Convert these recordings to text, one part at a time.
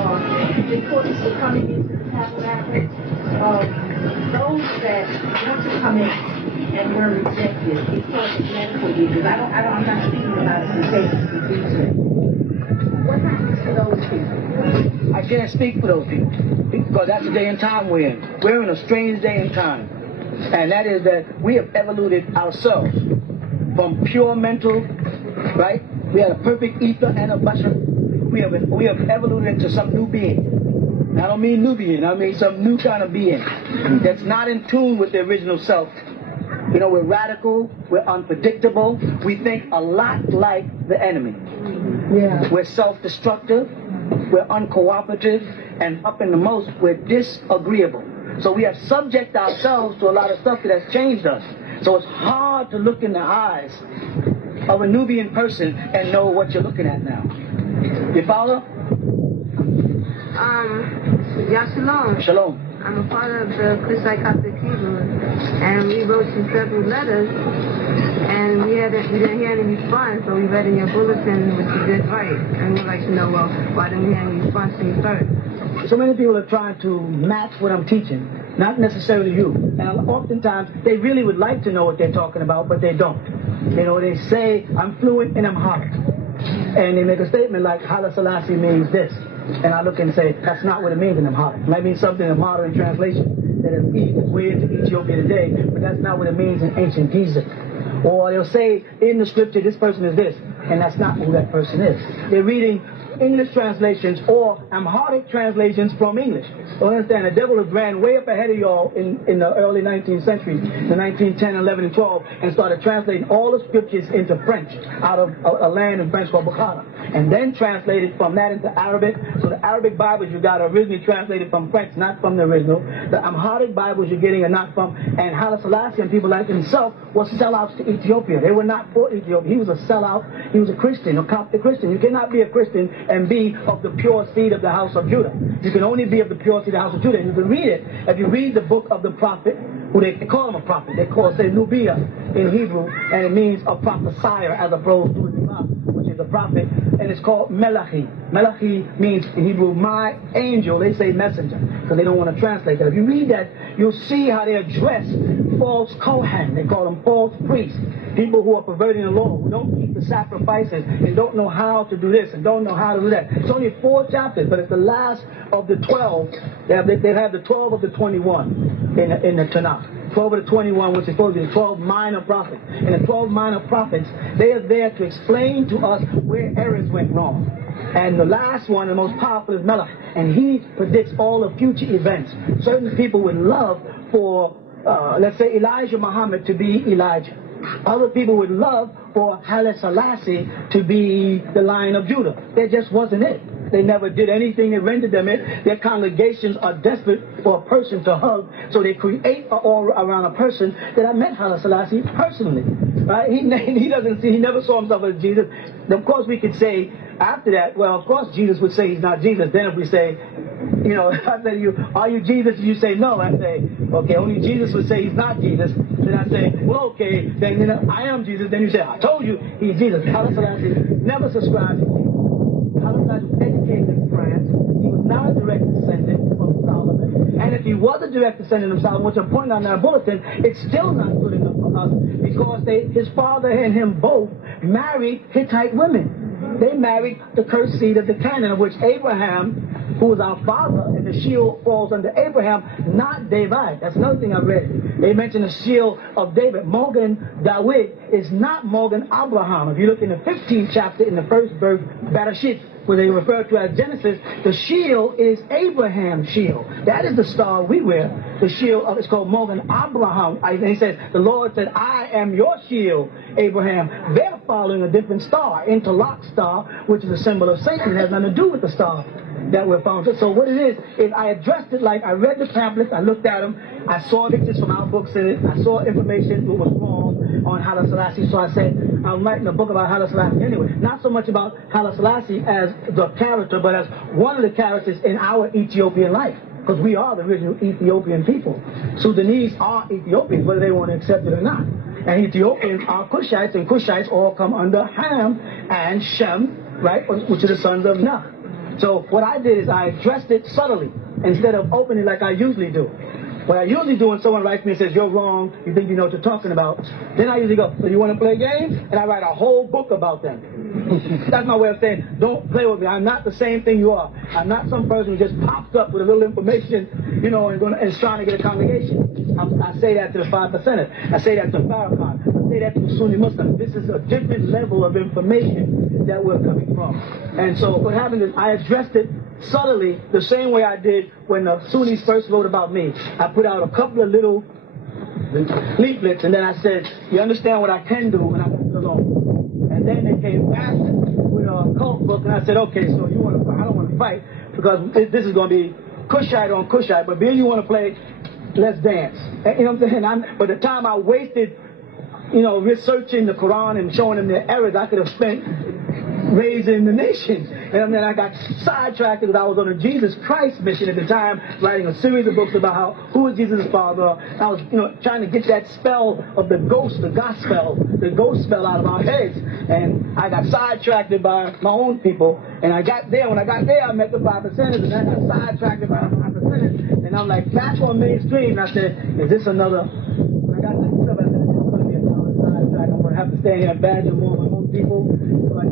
Before people coming into the tabernacle, those that want to come in and were rejected because of medical reasons. I'm not speaking about sensation. What happens to those people? I can't speak for those people because that's the day and time we're in. We're in a strange day and time. And that is that we have evoluted ourselves from pure mental, right? We had a perfect ether and a bashar. We have evoluted into some new being. I don't mean new being, I mean some new kind of being that's not in tune with the original self. You know, we're radical, we're unpredictable, we think a lot like the enemy. Yeah. We're self-destructive, we're uncooperative, and up in the most, we're disagreeable. So we have subject ourselves to a lot of stuff that has changed us. So it's hard to look in the eyes of a Nubian person and know what you're looking at now. You follow? Yeah, shalom. Shalom. I'm a part of the Kushite Coptic Hebrew, and we wrote some several letters, and we didn't hear any response, so we read in your bulletin, which you did right, and we'd like to know, well, why didn't we hear any response from you first? So many people are trying to match what I'm teaching, not necessarily you. And oftentimes, they really would like to know what they're talking about, but they don't. You know, they say, I'm fluent in Amharic. And they make a statement like, Haile Selassie means this. And I look and say, that's not what it means in Amharic. It might mean something in modern translation that is way into Ethiopia today, but that's not what it means in ancient Giza. Or they'll say in the scripture, this person is this, and that's not who that person is. They're reading English translations or Amharic translations from English. So understand, the devil has ran way up ahead of y'all in the early 19th century, the 1910, 11, and 12, and started translating all the scriptures into French out of a land in French called Bukhara, and then translated from that into Arabic. So the Arabic Bibles you got are originally translated from French, not from the original. The Amharic Bibles you're getting are not from, and Haile Selassie and people like himself were sellouts to Ethiopia. They were not for Ethiopia. He was a sellout. He was a Christian, a Coptic Christian. You cannot be a Christian and be of the pure seed of the house of Judah. You can only be of the pure seed of the house of Judah. And you can read it. If you read the book of the prophet, who they call him a prophet, they call it, say, Nubia in Hebrew, and it means a prophesier as opposed to an imam, which is a prophet, and it's called Melachi. Melachi means in Hebrew, my angel. They say messenger, because they don't want to translate that. If you read that, you'll see how they address false Kohen. They call them false priests. People who are perverting the law, who don't keep the sacrifices, and don't know how to do this, and don't know how to do that. It's only 4 chapters, but it's the last of the 12. They have the 12 of the 21 in the Tanakh. 12 of the 21, which is supposed to be the 12 minor prophets. And the 12 minor prophets, they are there to explain to us where errors went wrong. And the last one, the most powerful, is Melech. And he predicts all the future events. Certain people would love for, let's say, Elijah Muhammad to be Elijah. Other people would love for Haile Selassie to be the Lion of Judah. That just wasn't it. They never did anything that rendered them it. Their congregations are desperate for a person to hug, so they create an aura around a person that I met Haile Selassie personally. Right? He never saw himself as Jesus. Of course, we could say after that, well, of course, Jesus would say he's not Jesus. Then if we say, you know, I say to you, are you Jesus? You say no. I say, okay, only Jesus would say he's not Jesus. Then I say, well, okay, then I am Jesus. Then you say, I told you he's Jesus. Haile Selassie never subscribed to Jesus. Haile Selassie was educated in France. He was not a direct descendant from Solomon. And if he was a direct descendant of Solomon, which I'm pointing out in our bulletin, it's still not good enough for us because his father and him both married Hittite women. They married the cursed seed of the Canaan, of which Abraham, who was our father, and the shield falls under Abraham, not David. That's another thing I read. They mention the shield of David. Morgan David is not Morgan Abraham. If you look in the 15th chapter, in the first verse, Bereshit, where they refer to as Genesis, the shield is Abraham's shield. That is the star we wear. The shield it's called Morgan Abraham. And he says, the Lord said, I am your shield, Abraham. They're following a different star, interlock star, which is a symbol of Satan. It has nothing to do with the star that we're following. So what it is I addressed it like I read the pamphlets, I looked at them, I saw pictures from our books in it, I saw information that was wrong on Haile Selassie, so I said, I'm writing a book about Haile Selassie anyway. Not so much about Haile Selassie as the character, but as one of the characters in our Ethiopian life. Because we are the original Ethiopian people. Sudanese are Ethiopians, whether they want to accept it or not. And Ethiopians are Cushites, and Cushites all come under Ham and Shem, right, which are the sons of Noah. So what I did is I addressed it subtly instead of openly like I usually do. What I usually do when someone writes me and says, you're wrong, you think you know what you're talking about, then I usually go, so you want to play games? And I write a whole book about them. That's my way of saying, don't play with me. I'm not the same thing you are. I'm not some person who just pops up with a little information, you know, and is trying to get a congregation. I say that to the 5%ers. I say that to Farrakhan. I say that to the Sunni Muslims. This is a different level of information that we're coming from. And so what happened is I addressed it subtly the same way I did when the Sunnis first wrote about me. I put out a couple of little leaflets and then I said, you understand what I can do, and I left it alone. And then they came back with a cult book and I said, okay, so you want to fight? I don't want to fight because this is going to be Cushite on Cushite, but then you want to play, let's dance. And, you know what I'm saying? But the time I wasted, you know, researching the Quran and showing them their errors, I could have spent raising the nation. And then I got sidetracked because I was on a Jesus Christ mission at the time, writing a series of books about who is Jesus' father. I was, you know, trying to get that spell of the ghost, the ghost spell out of our heads. And I got sidetracked by my own people. And I got there. When I got there, I met the 5%ers, and then I got sidetracked by the 5%ers. And I'm like back on mainstream. And I said, is this another? When I got to this stuff, I said, it's going to be another sidetrack. I'm going to have to stay here and badger more of my own people. So I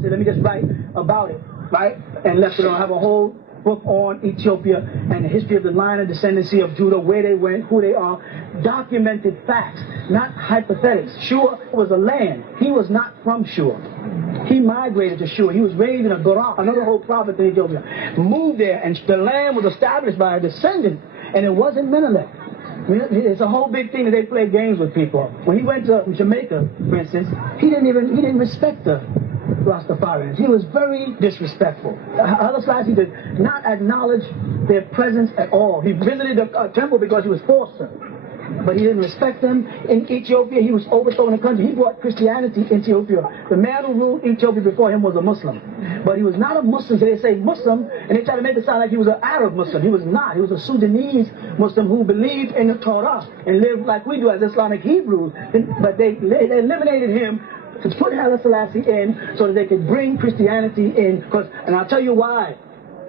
said, let me just write about it, right? And left it on. I have a whole book on Ethiopia and the history of the line of descendancy of Judah, where they went, who they are, documented facts, not hypothetics. Shur was a land. He was not from Shur. He migrated to Shur. He was raised in a Gorak, another whole province in Ethiopia. Moved there, and the land was established by a descendant, and it wasn't Menelik. It's a whole big thing that they play games with people. When he went to Jamaica, for instance, he didn't respect the Rastafarians. He was very disrespectful. Haile Selassie did not acknowledge their presence at all. He visited the temple because he was forced to. But he didn't respect them. In Ethiopia, he was overthrowing the country. He brought Christianity to Ethiopia. The man who ruled Ethiopia before him was a Muslim. But he was not a Muslim, so they say Muslim, and they try to make it sound like he was an Arab Muslim. He was not. He was a Sudanese Muslim who believed in the Torah and lived like we do as Islamic Hebrews. But they eliminated him to put Haile Selassie in so that they could bring Christianity in. And I'll tell you why.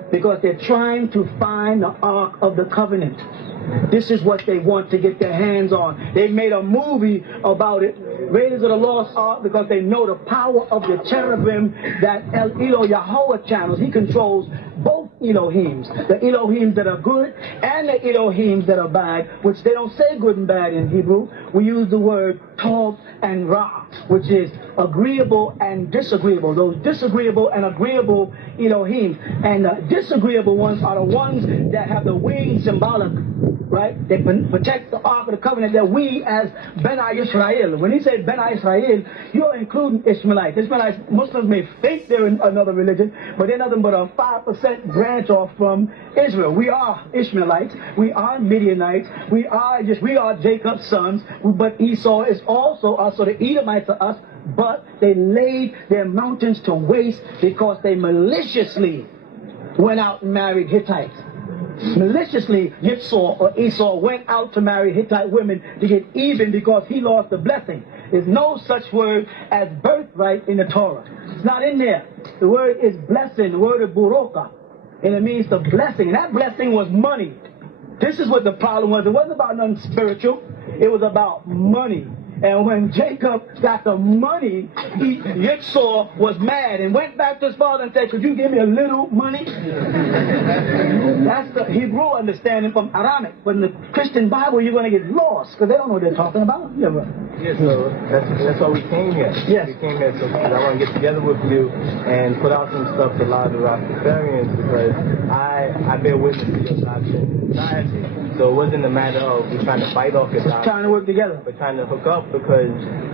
Because they're trying to find the Ark of the Covenant. This is what they want to get their hands on. They made a movie about it, Raiders of the Lost Ark, because they know the power of the cherubim that El Elo Yahweh channels. He controls both Elohims, the Elohims that are good and the Elohims that are bad, which they don't say good and bad in Hebrew. We use the word Tov and Ra, which is agreeable and disagreeable. Those disagreeable and agreeable Elohim. And the disagreeable ones are the ones that have the wings symbolic, right? They protect the Ark of the Covenant that we as Beni Israel. When he said Beni Israel, you're including Ishmaelites. Ishmaelites, Muslims may think they're in another religion, but they're nothing but a 5% branch off from Israel. We are Ishmaelites. We are Midianites. We are Jacob's sons. But Esau is also us. So the Edomites are us. But they laid their mountains to waste because they maliciously went out and married Hittites. Maliciously, Yitzhak or Esau went out to marry Hittite women to get even because he lost the blessing. There's no such word as birthright in the Torah. It's not in there. The word is blessing. The word is buroka. And it means the blessing. And that blessing was money. This is what the problem was. It wasn't about nothing spiritual. It was about money. And when Jacob got the money, Yitzhak was mad and went back to his father and said, could you give me a little money? That's the Hebrew understanding from Aramaic. But in the Christian Bible, you're going to get lost because they don't know what they're talking about. Yeah, so that's why we came here. Yes. We came here because I want to get together with you and put out some stuff to a lot of the Rastafarians because I bear witness to your doctrine and society. So it wasn't a matter of we trying to fight off your doctrine. Trying to work together. But trying to hook up because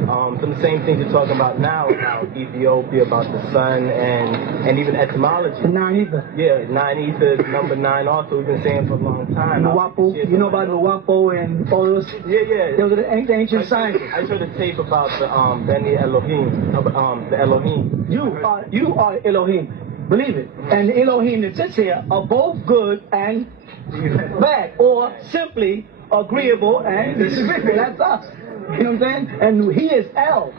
some of the same things you're talking about now, about Ethiopia, about the sun, and even etymology. The 9 ether. Yeah, 9 ether, number 9 also, we've been saying for a long time. Nuwapo, you know about Nuwapo and all those? Yeah. Those are the ancient sciences. I showed a tape about the Beni Elohim, the Elohim. You are Elohim. Believe it. And the Elohim that sits here are both good and bad, or simply agreeable and disagreeable. That's us. You know what I'm saying? And he is El.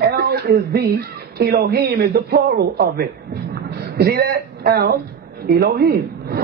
El is the Elohim is the plural of it. You see that? else Elohim.